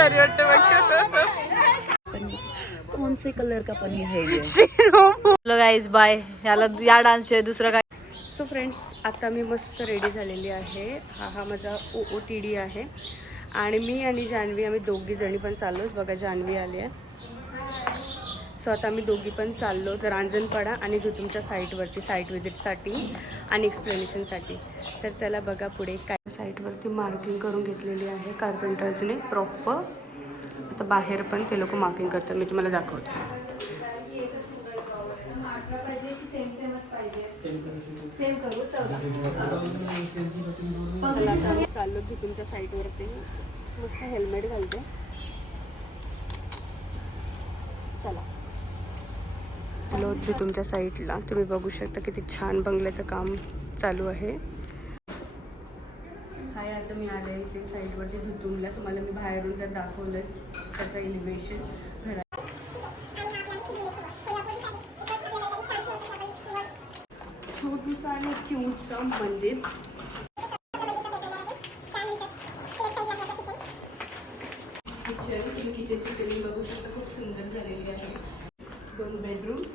भारी वाटतं बघ. कौन से कलर का पनीर है ये? चलो गाइस बाय. याला या डान्स शिवाय दुसरं काय. सो फ्रेंड्स, आता मी मस्त रेडी झालेली आहे. हा माझा OOTD आहे आणि मी आणि जान्हवी आम्ही दोघी जणी पण चाललोच. बघा जान्हवी आली आहे. सो आता आम्ही दोघी पण चाललो तर रांजणपाडा आणि तुमच्या साईटवरती साईट व्हिजिटसाठी आणि एक्सप्लेनेशनसाठी. तर चला बघा पुढे काय. साईटवरती मार्किंग करून घेतलेली आहे कार्पेंटर्सने प्रॉपर. आता बाहेर पण ते लोक मार्किंग करतात. मी तुम्हाला दाखवते. चाललो की तुमच्या साईटवरती मस्त हेल्मेट घालते. चला चलो होती तुमच्या साईटला. तुम्ही बघू शकता किती छान बंगल्याचं काम चालू आहे. हाय, आता मी आले इथे साईडवरती धुतुमला. तुम्हाला मी बाहेरून जर दाखवलंच त्याचं एलिव्हेशन. घरात छोटूसं आणि क्यूटचं मंदिर. किचनची सेलिंग बघू शकता खूप सुंदर झालेली आहे. 2 बेडरूम्स,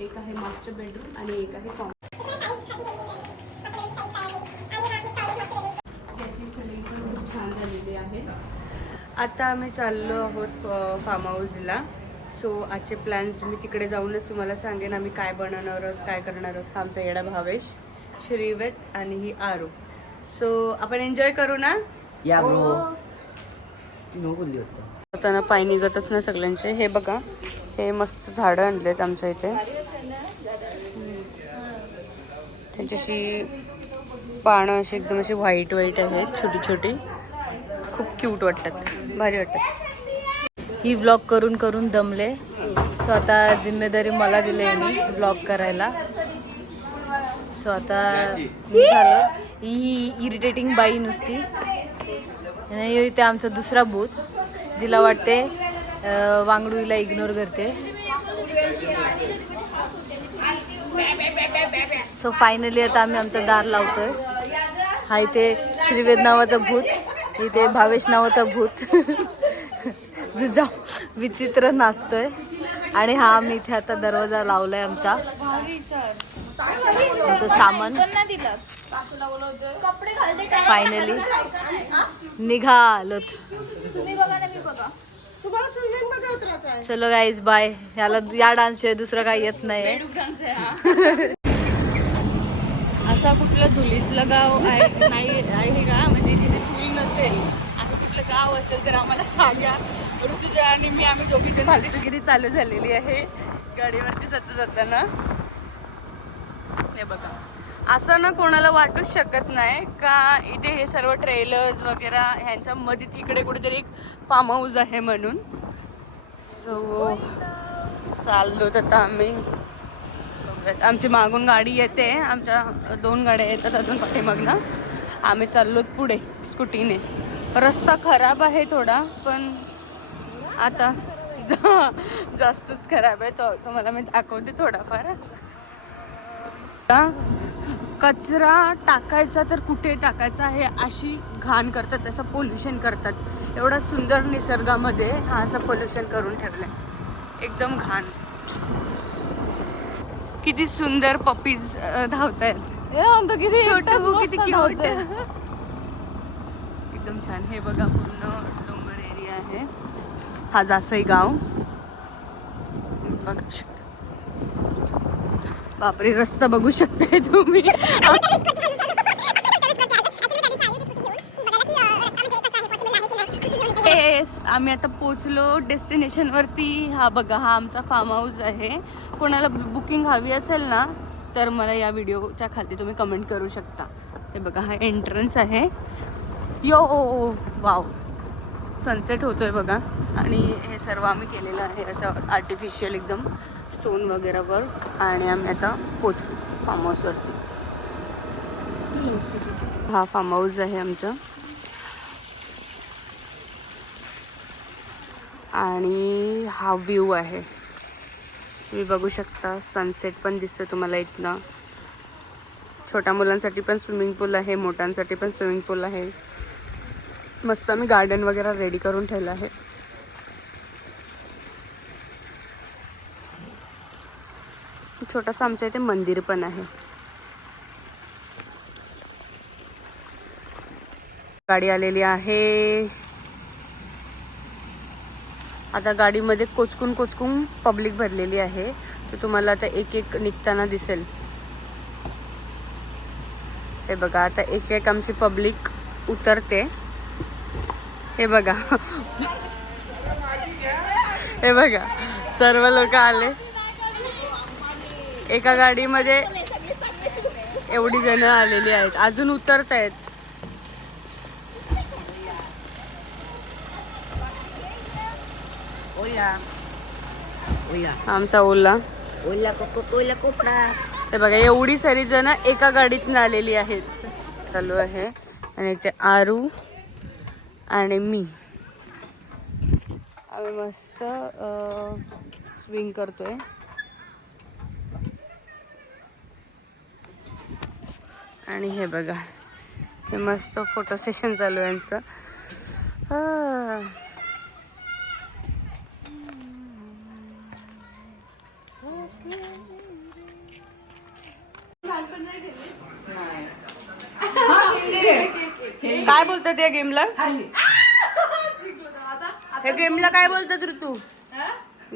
एक आहे मास्टर बेडरूम आणि एक आहे कॉमन. त्याची सेलिंग पण खूप छान झालेली आहे. आता आम्ही चाललो आहोत फार्म हाऊसला. सो आजचे प्लॅन्स मी तिकडे जाऊनच तुम्हाला सांगेन आम्ही काय बनवणार आहोत, काय करणार आहोत. हा आमचा येडा भावेश, श्रीवेद आणि ही आरू. सो आपण एन्जॉय करू ना. या ब्रो. ती नो बोलली होती. होताना पाय निघतच ना सगळ्यांचे. हे बघा, हे मस्त झाडं आणलेत आमच्या इथे. त्यांच्याशी पानं अशी एकदम अशी व्हाईट व्हाईट आहेत, छोटी छोटी. खूप क्यूट वाटतात, भारी वाटतात. ही व्लॉग करून करून दमले. सो आता जिम्मेदारी मला दिली आहे मी व्लॉग करायला. सो आता मी झालं. ही इरिटेटिंग बाई नुसती. आणि इथे आमचा दुसरा भूत, जिला वाटते वांगडूला इग्नोर करते. सो फायनली आता आम्ही आमचं दार लावतोय. हा इथे श्रीवेद नावाचा भूत, इथे भावेश नावाचा भूत जुजा विचित्र नाचतोय. आणि हा आम्ही इथे आता दरवाजा लावलाय आमचा सामान. फायनली निघालोत. चलो गाईज बाय. याला या डान्स शिवाय दुसरं काही येत नाही. असा कुठलं धुलीतलं गाव आहे नाही आहे का, म्हणजे जिथे धुळी नसेल असं कुठलं गाव असेल तर आम्हाला सांगा. ऋतुजा आणि मी आम्ही दोघी जण भागीदारी चालू झालेली आहे गाडीवरती जाताना. हे बघा, असं ना कोणाला वाटूच शकत नाही का इथे हे सर्व ट्रेलर्स वगैरे ह्यांच्या मध्ये तिकडे कुठेतरी एक फार्म हाऊस आहे म्हणून. सो चाललो आता आम्ही. आमची मागून गाडी येते, आमच्या 2 गाड्या येतात अजून पाठीमागनं. आम्ही चाललो पुढे स्कूटीने. रस्ता खराब आहे थोडा, पण आता जास्तच खराब आहे. तो तुम्हाला मी दाखवते थोडाफार. कचरा टाकायचा तर कुठे टाकायचा हे अशी घाण करतात, असं पोल्युशन करतात. एवढा सुंदर निसर्गामध्ये हा असं पोल्युशन करून ठेवलंय, एकदम घाण. किती सुंदर पपीज धावतायत. किती किती क्यूट. एकदम छान. हे बघा पूर्ण डोंगर एरिया आहे. हा जासई गाव बघू शकता. बापरे, रस्ता बघू शकताय तुम्ही. आम्ही आता पोचलो डेस्टिनेशनवरती. हा बघा, हा आमचा फार्म हाऊस आहे. कोणाला बुकिंग हवी असेल ना तर मला या व्हिडिओच्या खाली तुम्ही कमेंट करू शकता. हे बघा, हा एंट्रन्स आहे. यो ओ वाव, सनसेट होतोय बघा. आणि हे सर्व आम्ही केलेलं आहे असं आर्टिफिशियल एकदम स्टोन वगैरे वर्क. आणि आम्ही आता पोचलो फार्म हाऊसवरती. हा फार्म हाऊस आहे आमचं. आणि हा व्ह्यू आहे, तुम्ही बघू शकता. सनसेट पण दिसतं तुम्हाला इथनं. छोट्या मुलांसाठी पण स्विमिंग पूल आहे, मोठ्यांसाठी पण स्विमिंग पूल आहे. मस्त आम्ही गार्डन वगैरे रेडी करून ठेवलं आहे. छोटंसं आमच्या इथे मंदिर पण आहे. गाडी आलेली आहे. आता गाडीमध्ये कोचकून पब्लिक भरलेली आहे. तर तुम्हाला आता एक एक निघताना दिसेल. हे बघा आता एक एक आमची पब्लिक उतरते. हे बघा हे बघा सर्व लोक आले. एका गाडीमध्ये एवढी जण आलेली आहेत. अजून उतरत आहेत. आमचा ओला कोपडा. हे बघा एवढी सारी जण एका गाडीत आलेली आहेत. चालू आहे आणि ते आरू आणि मी आम्ही मस्त स्विंग करतोय. आणि हे बघा हे मस्त फोटो सेशन चालू आहे यांचं. काय बोलतात या गेमला? हे गेमला काय बोलतात ऋतू?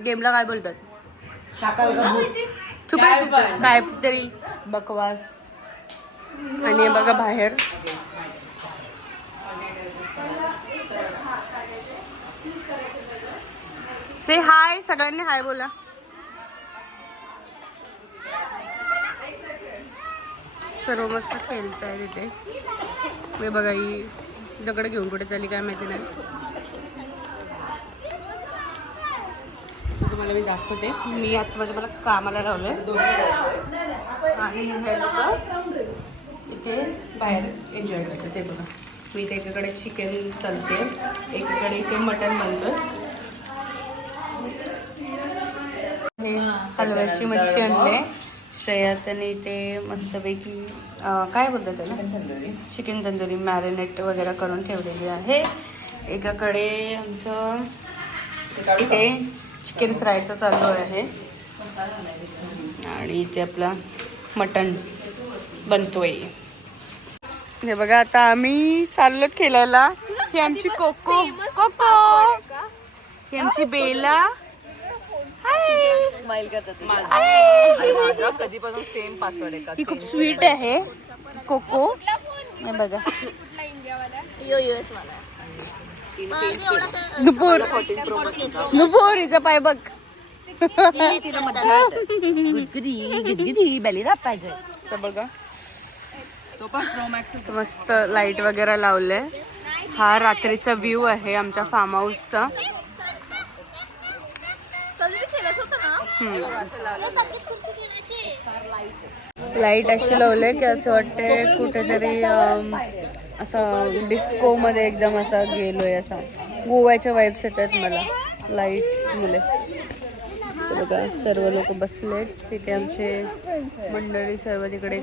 गेमला काय बोलतात? चुप काय तरी बकवास. आणि हे बघा बाहेर से हाय. सगळ्यांनी हाय बोला. सर्व मस्त खेळत आहे तिथे. हे बघा ही दगड घेऊन कुठे चालली काय माहिती नाही. तुम्हाला मी दाखवते. मी आतमध्ये मला कामाला लावलंय आणि हे लोक इथे बाहेर एन्जॉय करतात. ते बघा मी इथे एकीकडे चिकन तलते, एकीकडे इथे मटण बनतं. हे हलव्याची मच्छी आणले श्रेयातने. ते मस्तपैकी काय बोलतात त्याला, चिकन तंदुरी मॅरिनेट वगैरे करून ठेवलेली आहे. एकाकडे आमचं इथे चिकन फ्रायचं चालू आहे आणि इथे आपला मटण बनतोय. हे बघा आता आम्ही चाललो खेळायला. ही आमची कोको कोको, ही आमची बेला. स्माइल करतात. कधीपासून सेम पासवर्ड आहे का? ही खूप स्वीट आहे कोको. हे बघा नुपूर नुपूर हिचा पाय बघ. बेली रात पाहिजे. तर बघा मस्त लाईट वगैरे लावले. हा रात्रीचा व्ह्यू आहे आमच्या फार्म हाऊसचा. लाईट अशी लावले की असं वाटते कुठेतरी असं डिस्को मध्ये एकदम असा गेलोय. असा गोव्याच्या वाईब्स येतात मला लाईट्स मुले. बघा सर्व लोक बसलेत तिथे. आमचे मंडळी सर्व तिकडे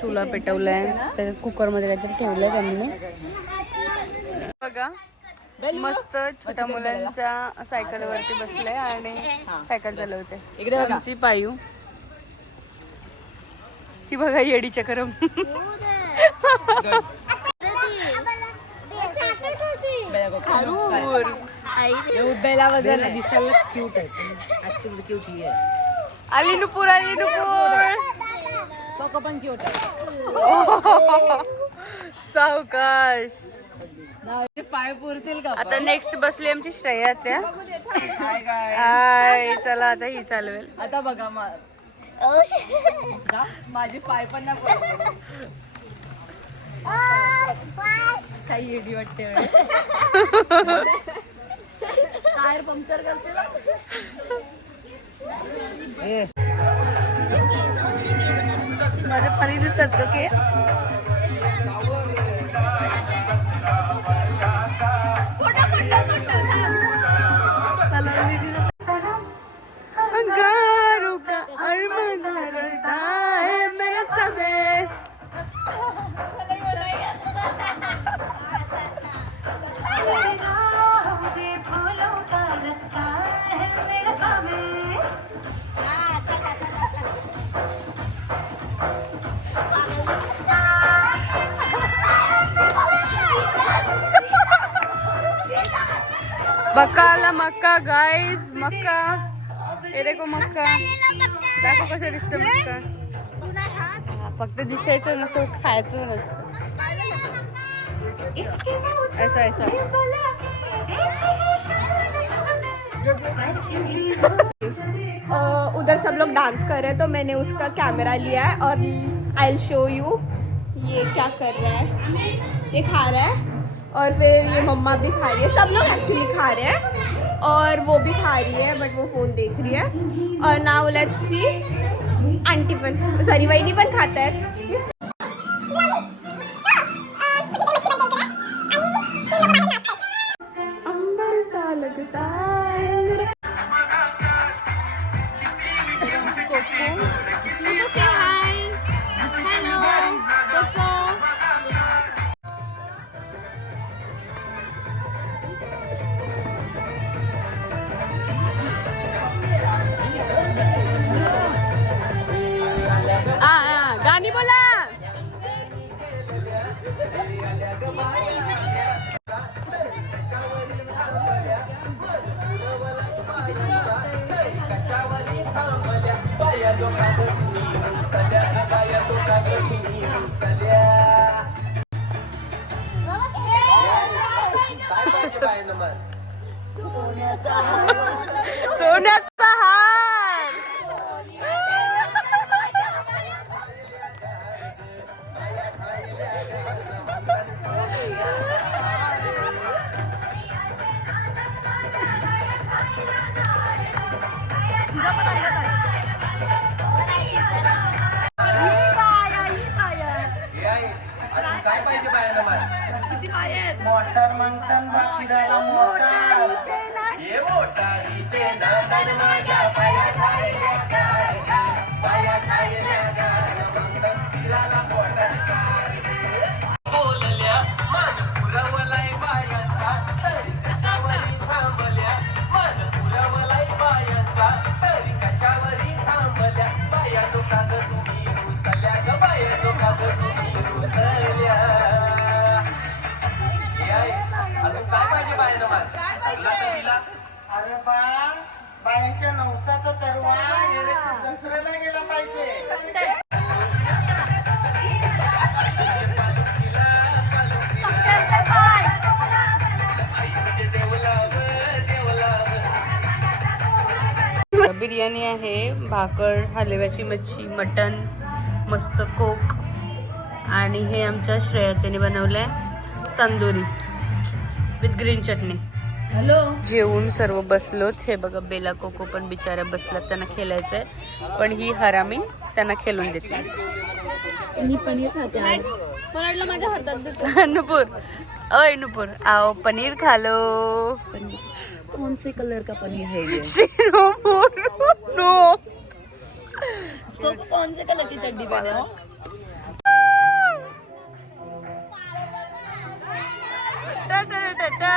चुला पेटवलाय. त्या कुकरमध्ये काहीतरी ठेवलंय त्यांनी. बघा मस्त छोट्या मुलांच्या सायकलवरती बसले आणि सायकल चालवते. इकडे आमची पायू. ही बघा येडी चक्रम. आली नुपूर आली नुपूर. पण क्यूट आहे. सावकाश. पाय पुरतील का? आता नेक्स्ट बसली आमची श्रेया. त्या हाय चला आता ही चालवेल. आता बघा माझी पाय पण नाही पडत. काही एडी वाटते. टायर पंक्चर करते. माझ्या खाली दिसतात का के? मक्का आला मक्का गाईज मक्का. हे देखो मक्का. दाखव कसं दिसतं मक्का. फक्त दिसायचं नसतं खायचं नसतं. ऐसा ऐसा. उधर सब लोग डांस कर रहे हैं तो मैंने उसका कैमरा लिया है और आई विल शो यू. ये क्या कर रहा है, ये खा रहा है और फिर ये मम्मा भी खा रही है. सब लोग एक्चुअली खा रहे हैं और वो भी खा रही है बट वो फोन देख रही है. और नाउ लेट्स सी आंटी पण सॉरी वहिनी पण खात आहेत. अंबर सा लगता है मेरा. गाणी बोला. सोन्याचा हार. काय पाहिजे बायाला मला? मोटार मागतान बाकीराला मोटार. हे मोटारीचे नादान माझ्या पायात राहिल्या गार. पायात राहिल्या गार. मागतान फिराला मोटार कार. बोलल्या मान पुरवलाय बायांचा तरी कशावरी थांबल्या. मान पुरवलाय बायांचा तरी कशावरी थांबल्या. बाया लोका ग तुम्ही रुसल्या ग बाया लोका ग तुम्ही रुसल्या. अजून काय पाहिजे बायाला मान? सगळा तर दिला. अरे बा बायांच्या नवसाचा तरवा येण्याच्या जत्रेला गेला पाहिजे. बिर्याणी आहे, भाकर, हलव्याची मच्छी, मटन, मस्त कोक आणि हे आमच्या श्रेयतेने बनवलंय tandoori with green chutney. Hello. जेवून सर्व बसलोत. हे बघा बेला कोको पण बिचाऱ्या बसलात, त्यांना खेळायचंय पण ही हरामी त्यांना खेळून देते. मी पनीर खाते आज. पनीरला माझ्या हातात देतो. नुपुर ओय नुपुर आओ पनीर खा लो. कौन से कलर का पनीर है ये? नुपुर नो. तो कौन से कलर की चड्डी पहने हो? टा टा टा टा.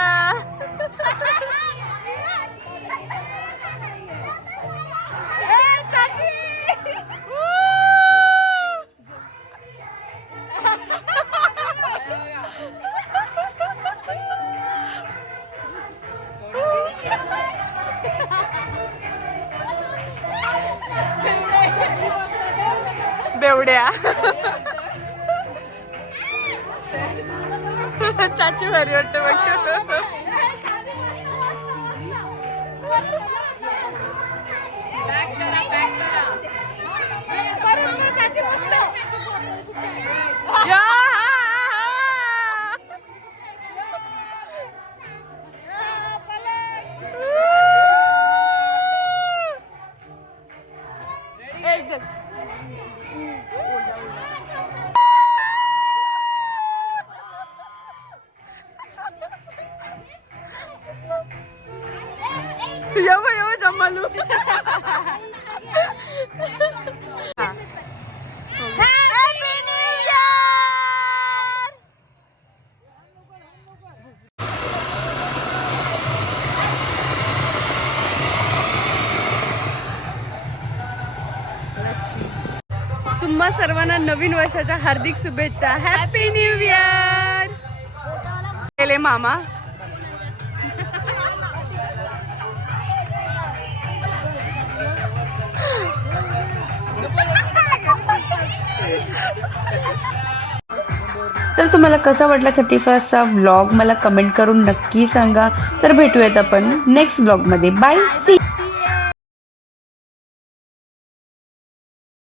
बेवड्या. चाची भारी वाटतं बघ. येव जमालू. तुम्हा सर्वांना नवीन वर्षाच्या हार्दिक शुभेच्छा. Happy new year. गेले मामा. तर तुम्हाला कसा वाटला 31st व्लॉग मला कमेंट करून नक्की सांगा. तर भेटूयात आपण नेक्स्ट व्लॉगमध्ये. Bye, C.